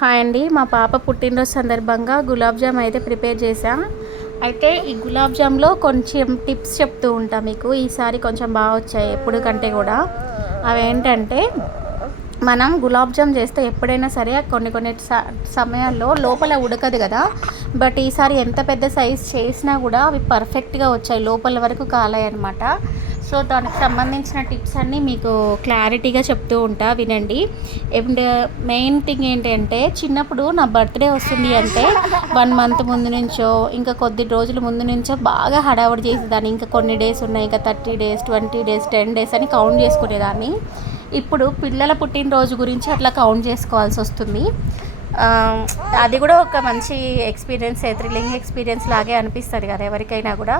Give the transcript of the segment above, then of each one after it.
Hi అండి, మా పాప పుట్టినరోజు సందర్భంగా గులాబ్ జామ్ అయితే ప్రిపేర్ చేశాం. అయితే ఈ గులాబ్ జామ్లో కొంచెం టిప్స్ చెప్తూ ఉంటా మీకు. ఈసారి కొంచెం బాగా వచ్చాయి ఎప్పుడు కంటే కూడా. అవేంటంటే, మనం గులాబ్ జామ్ చేస్తే ఎప్పుడైనా సరే కొన్ని కొన్ని సమయాల్లో లోపల ఉడకదు కదా. బట్ ఈసారి ఎంత పెద్ద సైజ్ చేసినా కూడా అవి పర్ఫెక్ట్గా వచ్చాయి, లోపల వరకు కాలాయి అనమాట. సో దానికి సంబంధించిన టిప్స్ అన్నీ మీకు క్లారిటీగా చెప్తూ ఉంటా, వినండి. అండ్ మెయిన్ థింగ్ ఏంటంటే, చిన్నప్పుడు నా బర్త్డే వస్తుంది అంటే 1 మంత్ ముందు నుంచో, ఇంకా కొద్ది రోజుల ముందు నుంచో బాగా హడావుడి చేసేదాన్ని. ఇంకా కొన్ని డేస్ ఉన్నాయి, ఇంకా 30 డేస్ 20 డేస్ 10 డేస్ అని కౌంట్ చేసుకునేదాన్ని. ఇప్పుడు పిల్లల పుట్టినరోజు గురించి అట్లా కౌంట్ చేసుకోవాల్సి వస్తుంది. అది కూడా ఒక మంచి ఎక్స్పీరియన్స్, థ్రిల్లింగ్ ఎక్స్పీరియన్స్ లాగే అనిపిస్తుంది కదా ఎవరికైనా కూడా.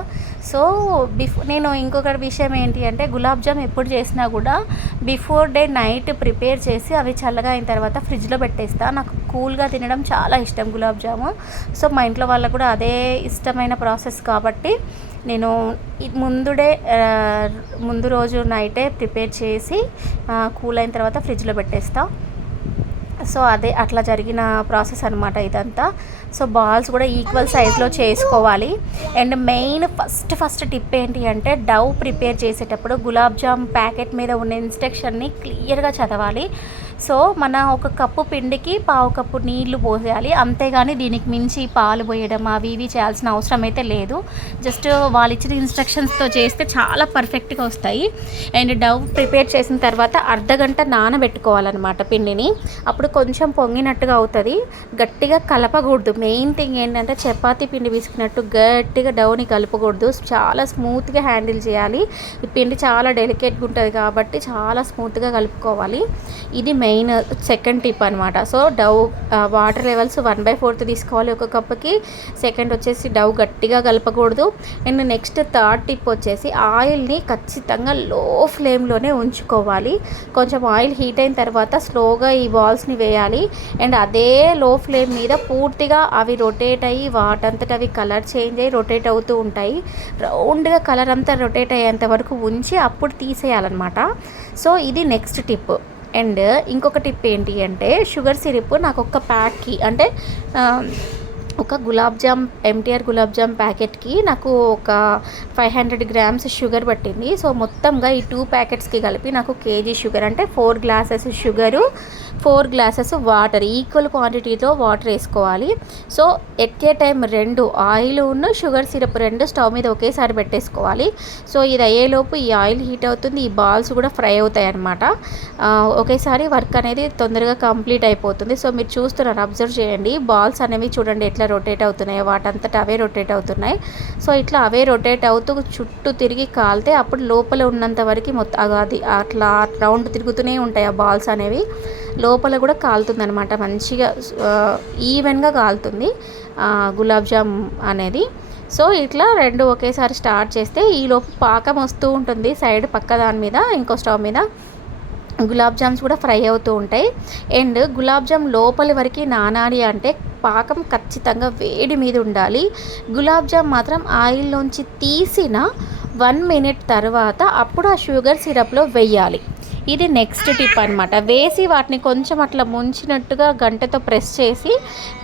సో నేను ఇంకొక విషయం ఏంటి అంటే, గులాబ్ జామ్ ఎప్పుడు చేసినా కూడా బిఫోర్ డే నైట్ ప్రిపేర్ చేసి అవి చల్లగా అయిన తర్వాత ఫ్రిడ్జ్లో పెట్టేస్తా. నాకు కూల్గా తినడం చాలా ఇష్టం గులాబ్ జాము. సో మా ఇంట్లో వాళ్ళకు కూడా అదే ఇష్టమైన ప్రాసెస్ కాబట్టి నేను ముందు రోజు నైటే ప్రిపేర్ చేసి కూల్ అయిన తర్వాత ఫ్రిడ్జ్లో పెట్టేస్తా. సో అదే అట్లా జరిగిన ప్రాసెస్ అనమాట ఇదంతా. సో బాల్స్ కూడా ఈక్వల్ సైజ్లో చేసుకోవాలి. అండ్ మెయిన్ ఫస్ట్ టిప్ ఏంటి అంటే, డవ్ ప్రిపేర్ చేసేటప్పుడు గులాబ్ జామ్ ప్యాకెట్ మీద ఉన్న ఇన్స్ట్రక్షన్ని క్లియర్గా చదవాలి. సో మన ఒక కప్పు పిండికి 1/2 కప్పు నీళ్లు పోసేయాలి, అంతేగాని దీనికి మించి పాలు పోయడం అవి ఇవి చేయాల్సిన అవసరం అయితే లేదు. జస్ట్ వాళ్ళు ఇచ్చిన ఇన్స్ట్రక్షన్స్తో చేస్తే చాలా పర్ఫెక్ట్గా వస్తాయి. అండ్ డవ్ ప్రిపేర్ చేసిన తర్వాత అర్ధగంట నానబెట్టుకోవాలన్నమాట పిండిని. అప్పుడు కొంచెం పొంగినట్టుగా అవుతుంది. గట్టిగా కలపకూడదు. మెయిన్ థింగ్ ఏంటంటే, చపాతీ పిండి విసికినట్టు గట్టిగా డవ్ని కలపకూడదు. చాలా స్మూత్గా హ్యాండిల్ చేయాలి. ఈ పిండి చాలా డెలికేట్గా ఉంటుంది కాబట్టి చాలా స్మూత్గా కలుపుకోవాలి. ఇది మెయిన్ సెకండ్ టిప్ అనమాట. సో డవ్ వాటర్ లెవెల్స్ 1/4 తీసుకోవాలి ఒక కప్పుకి. సెకండ్ వచ్చేసి డవ్ గట్టిగా కలపకూడదు. అండ్ నెక్స్ట్ థర్డ్ టిప్ వచ్చేసి, ఆయిల్ని ఖచ్చితంగా లో ఫ్లేమ్లోనే ఉంచుకోవాలి. కొంచెం ఆయిల్ హీట్ అయిన తర్వాత స్లోగా ఈ బాల్స్ని వేయాలి. అండ్ అదే లో ఫ్లేమ్ మీద పూర్తిగా అవి రొటేట్ అయ్యి వాటంతట అవి కలర్ చేంజ్ అయ్యి రొటేట్ అవుతూ ఉంటాయి. రౌండ్గా కలర్ అంతా రొటేట్ అయ్యేంత వరకు ఉంచి అప్పుడు తీసేయాలన్నమాట. సో ఇది నెక్స్ట్ టిప్. అండ్ ఇంకొక టిప్ ఏంటి అంటే, షుగర్ సిరప్ నాకు ఒక ప్యాక్కి అంటే ఒక గులాబ్ జామ్ ఎంటీఆర్ గులాబ్ జామ్ ప్యాకెట్కి నాకు ఒక 500 గ్రామ్స్ షుగర్ పట్టింది. సో మొత్తంగా ఈ 2 ప్యాకెట్స్కి కలిపి నాకు కేజీ షుగర్ అంటే 4 glasses sugar, 4 glasses water, equal క్వాంటిటీతో వాటర్ వేసుకోవాలి. So at a time 2 oil ఉన్న షుగర్ సిరప్ 2 స్టవ్ మీద ఒకేసారి పెట్టేసుకోవాలి. సో ఇది అయ్యేలోపు ఈ ఆయిల్ హీట్ అవుతుంది, ఈ బాల్స్ కూడా ఫ్రై అవుతాయి అన్నమాట. ఒకేసారి వర్క్ అనేది తొందరగా కంప్లీట్ అయిపోతుంది. సో మీరు చూస్తున్నారు, అబ్జర్వ్ చేయండి, బాల్స్ అనేవి చూడండి ఎట్లా రొటేట్ అవుతున్నాయి, వాటంతటా అవే రొటేట్ అవుతున్నాయి. సో ఇట్లా అవే రొటేట్ అవుతూ చుట్టూ తిరిగి కాలితే అప్పుడు లోపల ఉన్నంత వరకు మొత్తం అది అట్లా రౌండ్ తిరుగుతూనే ఉంటాయి ఆ బాల్స్ అనేవి. లోపల కూడా కాలుతుంది అనమాట, మంచిగా ఈవెన్గా కాలుతుంది గులాబ్ జామ్ అనేది. సో ఇట్లా 2 ఒకేసారి స్టార్ట్ చేస్తే ఈలోపు పాకం వస్తూ ఉంటుంది సైడ్ పక్క దాని మీద, ఇంకో స్టవ్ మీద గులాబ్ జామ్స్ కూడా ఫ్రై అవుతూ ఉంటాయి. అండ్ గులాబ్ జామ్ లోపలి వరకు నానాలి అంటే పాకం ఖచ్చితంగా వేడి మీద ఉండాలి. గులాబ్ జామ్ మాత్రం ఆయిల్లోంచి తీసిన 1 మినిట్ తర్వాత అప్పుడు ఆ షుగర్ సిరప్లో వెయ్యాలి. ఇది నెక్స్ట్ టిప్ అనమాట. వేసి వాటిని కొంచెం అట్లా ముంచినట్టుగా గంటతో ప్రెస్ చేసి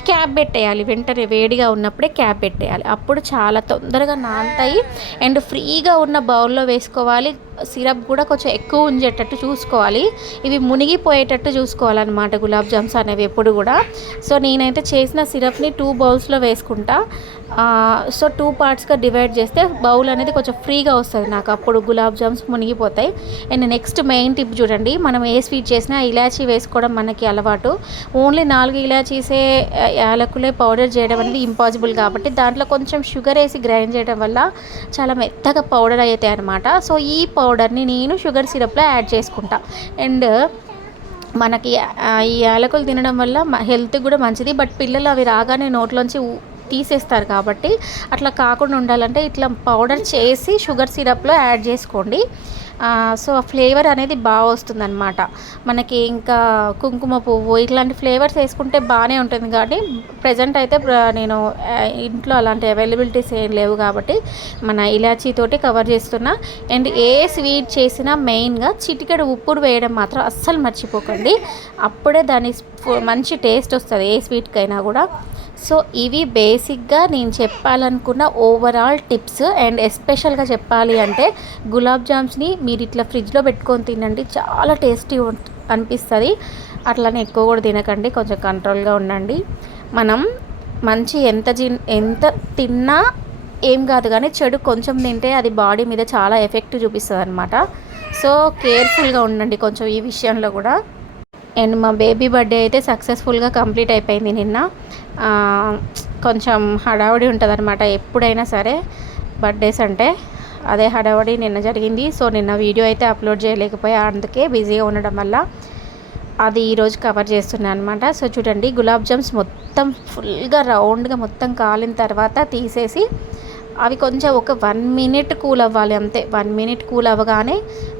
క్యాప్ పెట్టేయాలి. వెంటనే వేడిగా ఉన్నప్పుడే క్యాప్ పెట్టేయాలి, అప్పుడు చాలా తొందరగా నానుతాయి. అండ్ ఫ్రీగా ఉన్న బౌల్లో వేసుకోవాలి. సిరప్ కూడా కొంచెం ఎక్కువ ఉంచేటట్టు చూసుకోవాలి, ఇవి మునిగిపోయేటట్టు చూసుకోవాలన్నమాట గులాబ్ జామ్స్ అనేవి ఎప్పుడు కూడా. సో నేనైతే చేసిన సిరప్ని 2 బౌల్స్లో వేసుకుంటా. సో 2 పార్ట్స్గా డివైడ్ చేస్తే బౌల్ అనేది కొంచెం ఫ్రీగా వస్తుంది నాకు, అప్పుడు గులాబ్ జామ్స్ మునిగిపోతాయి. అండ్ నెక్స్ట్ మెయిన్ టిప్ చూడండి, మనం ఏ స్వీట్ చేసినా ఇలాచీ వేసుకోవడం మనకి అలవాటు. ఓన్లీ 4 ఇలాచీసే యాలకులే పౌడర్ చేయడం అనేది ఇంపాసిబుల్ కాబట్టి దాంట్లో కొంచెం షుగర్ వేసి గ్రైండ్ చేయడం వల్ల చాలా మెత్తగా పౌడర్ అవుతాయి అనమాట. సో ఈ పౌడర్ని నేను షుగర్ సిరప్లో యాడ్ చేసుకుంటా. అండ్ మనకి ఈ యాలకులు తినడం వల్ల హెల్త్ కూడా మంచిది. బట్ పిల్లలు అవి రాగానే నోట్లోంచి తీసేస్తారు కాబట్టి అట్లా కాకుండా ఉండాలంటే ఇట్లా పౌడర్ చేసి షుగర్ సిరప్లో యాడ్ చేసుకోండి. సో ఆ ఫ్లేవర్ అనేది బాగా వస్తుందన్నమాట మనకి. ఇంకా కుంకుమ పువ్వు ఇట్లాంటి ఫ్లేవర్స్ వేసుకుంటే బాగానే ఉంటుంది, కానీ ప్రజెంట్ అయితే నేను ఇంట్లో అలాంటి అవైలబిలిటీస్ ఏం లేవు కాబట్టి మన ఇలాచీతోటి కవర్ చేస్తున్నా. అండ్ ఏ స్వీట్ చేసినా మెయిన్గా చిటికెడు ఉప్పుడు వేయడం మాత్రం అస్సలు మర్చిపోకండి, అప్పుడే దాని మంచి టేస్ట్ వస్తుంది ఏ స్వీట్కైనా కూడా. సో ఇవి బేసిక్గా నేను చెప్పాలనుకున్న ఓవరాల్ టిప్స్. అండ్ ఎస్పెషల్గా చెప్పాలి అంటే గులాబ్ జామ్స్ని మీరు ఇట్లా ఫ్రిడ్జ్లో పెట్టుకొని తినండి, చాలా టేస్టీ అనిపిస్తుంది. అట్లనే ఎక్కువ కూడా తినకండి, కొంచెం కంట్రోల్గా ఉండండి. మనం మంచి ఎంత తిన్నా ఏం కాదు, కానీ చెడు కొంచెం తింటే అది బాడీ మీద చాలా ఎఫెక్ట్ చూపిస్తుంది అనమాట. సో కేర్ఫుల్గా ఉండండి కొంచెం ఈ విషయంలో కూడా. అండ్ మా బేబీ బర్త్డే అయితే సక్సెస్ఫుల్గా కంప్లీట్ అయిపోయింది నిన్న. కొంచెం హడావుడి ఉంటుంది అనమాట ఎప్పుడైనా సరే బర్త్డేస్ అంటే, అదే హడావుడి నిన్న జరిగింది. సో నిన్న వీడియో అయితే అప్లోడ్ చేయలేకపోయా, అందుకే బిజీగా ఉండడం వల్ల అది ఈరోజు కవర్ చేస్తున్నాను అనమాట. సో చూడండి, గులాబ్ జామ్స్ మొత్తం ఫుల్గా రౌండ్గా మొత్తం కాలిన తర్వాత తీసేసి అవి కొంచెం ఒక 1 మినిట్ కూల్ అవ్వాలి అంతే. 1 మినిట్ కూల్ అవ్వగానే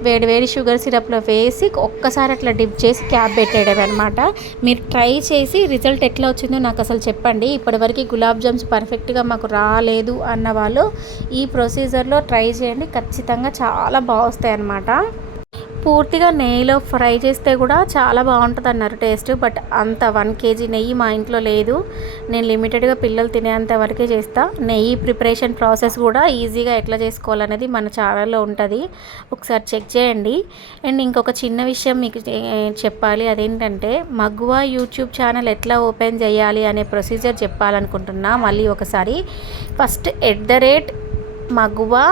వేడి షుగర్ సిరప్లో వేసి ఒక్కసారి అట్లా డిప్ చేసి క్యాప్ పెట్టేయడం అనమాట. మీరు ట్రై చేసి రిజల్ట్ ఎట్లా వచ్చిందో నాకు అసలు చెప్పండి. ఇప్పటివరకు గులాబ్ జామ్స్ పర్ఫెక్ట్గా మాకు రాలేదు అన్న వాళ్ళు ఈ ప్రొసీజర్లో ట్రై చేయండి, ఖచ్చితంగా చాలా బాగా వస్తాయి అన్నమాట. పూర్తిగా నెయ్యిలో ఫ్రై చేస్తే కూడా చాలా బాగుంటుంది అన్నారు టేస్ట్. బట్ అంత 1 కేజీ నెయ్యి మా ఇంట్లో లేదు, నేను లిమిటెడ్గా పిల్లలు తినేంత వరకే చేస్తా. నెయ్యి ప్రిపరేషన్ ప్రాసెస్ కూడా ఈజీగా ఎట్లా చేసుకోవాలనేది మన ఛానల్లో ఉంటుంది, ఒకసారి చెక్ చేయండి. అండ్ ఇంకొక చిన్న విషయం మీకు చెప్పాలి, అదేంటంటే మగువా యూట్యూబ్ ఛానల్ ఎట్లా ఓపెన్ చేయాలి అనే ప్రొసీజర్ చెప్పాలనుకుంటున్నా మళ్ళీ ఒకసారి. ఫస్ట్ @మగువా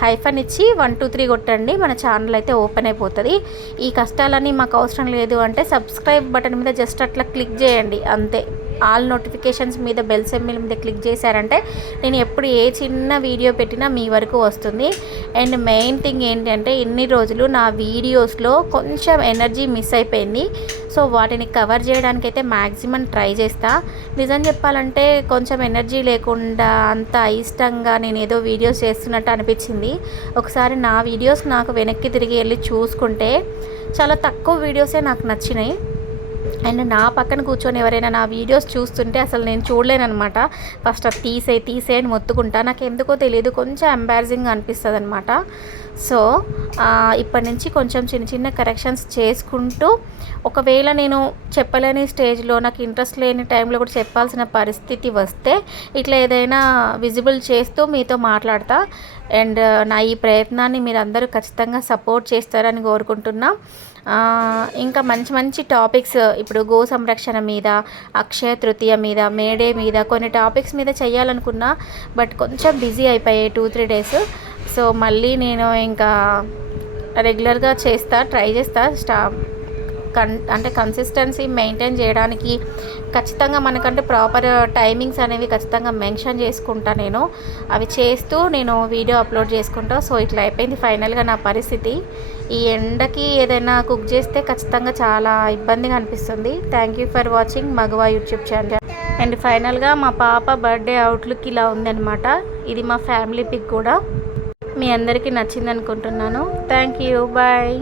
హైఫన్ ఇచ్చి 123 కొట్టండి, మన ఛానల్ అయితే ఓపెన్ అయిపోతుంది. ఈ కష్టాలన్నీ మాకు అవసరం లేదు అంటే సబ్స్క్రైబ్ బటన్ మీద జస్ట్ అట్లా క్లిక్ చేయండి అంతే. ఆల్ నోటిఫికేషన్స్ మీద బెల్ సింబల్ మీద క్లిక్ చేశారంటే నేను ఎప్పుడు ఏ చిన్న వీడియో పెట్టినా మీ వరకు వస్తుంది. అండ్ మెయిన్ థింగ్ ఏంటంటే ఇన్ని రోజులు నా వీడియోస్లో కొంచెం ఎనర్జీ మిస్ అయిపోయింది. సో వాటిని కవర్ చేయడానికి అయితే మ్యాక్సిమం ట్రై చేస్తా. నిజం చెప్పాలంటే కొంచెం ఎనర్జీ లేకుండా అంత అయిష్టంగా నేను ఏదో వీడియోస్ చేస్తున్నట్టు అనిపించింది. ఒకసారి నా వీడియోస్ నాకు వెనక్కి తిరిగి వెళ్ళి చూసుకుంటే చాలా తక్కువ వీడియోసే నాకు నచ్చినాయి. అండ్ నా పక్కన కూర్చొని ఎవరైనా నా వీడియోస్ చూస్తుంటే అసలు నేను చూడలేనమాట. ఫస్ట్ అది తీసే అని మొత్తుకుంటా, నాకు ఎందుకో తెలియదు, కొంచెం ఎంబారసింగ్గా అనిపిస్తుంది అనమాట. సో ఇప్పటి నుంచి కొంచెం చిన్న కరెక్షన్స్ చేసుకుంటూ, ఒకవేళ నేను చెప్పలేని స్టేజ్లో నాకు ఇంట్రెస్ట్ లేని టైంలో కూడా చెప్పాల్సిన పరిస్థితి వస్తే ఇట్లా ఏదైనా విజిబుల్ చేస్తూ మీతో మాట్లాడతా. అండ్ నా ఈ ప్రయత్నాన్ని మీరు అందరూ ఖచ్చితంగా సపోర్ట్ చేస్తారని కోరుకుంటున్నా. ఇంకా మంచి టాపిక్స్ ఇప్పుడు గో సంరక్షణ మీద, అక్షయ తృతీయ మీద, మేడే మీద కొన్ని టాపిక్స్ మీద చేయాలనుకున్నా, బట్ కొంచెం బిజీ అయిపోయాయి 2-3 డేస్. సో మళ్ళీ నేను ఇంకా రెగ్యులర్గా ట్రై చేస్తా. అంటే కన్సిస్టెన్సీ మెయింటైన్ చేయడానికి ఖచ్చితంగా మనకంటే ప్రాపర్ టైమింగ్స్ అనేవి ఖచ్చితంగా మెన్షన్ చేసుకుంటా. నేను అవి చేస్తూ నేను వీడియో అప్లోడ్ చేసుకుంటా. సో ఇట్లా అయిపోయింది ఫైనల్గా నా పరిస్థితి. ఈ ఎండకి ఏదైనా కుక్ చేస్తే ఖచ్చితంగా చాలా ఇబ్బందిగా అనిపిస్తుంది. థ్యాంక్ యూ ఫర్ వాచింగ్ మగువా యూట్యూబ్ ఛానల్. అండ్ ఫైనల్గా మా పాప బర్త్డే అవుట్లుక్ ఇలా ఉందన్నమాట. ఇది మా ఫ్యామిలీ పిక్ కూడా. మీ అందరికీ నచ్చింది అనుకుంటున్నాను. Thank you, bye.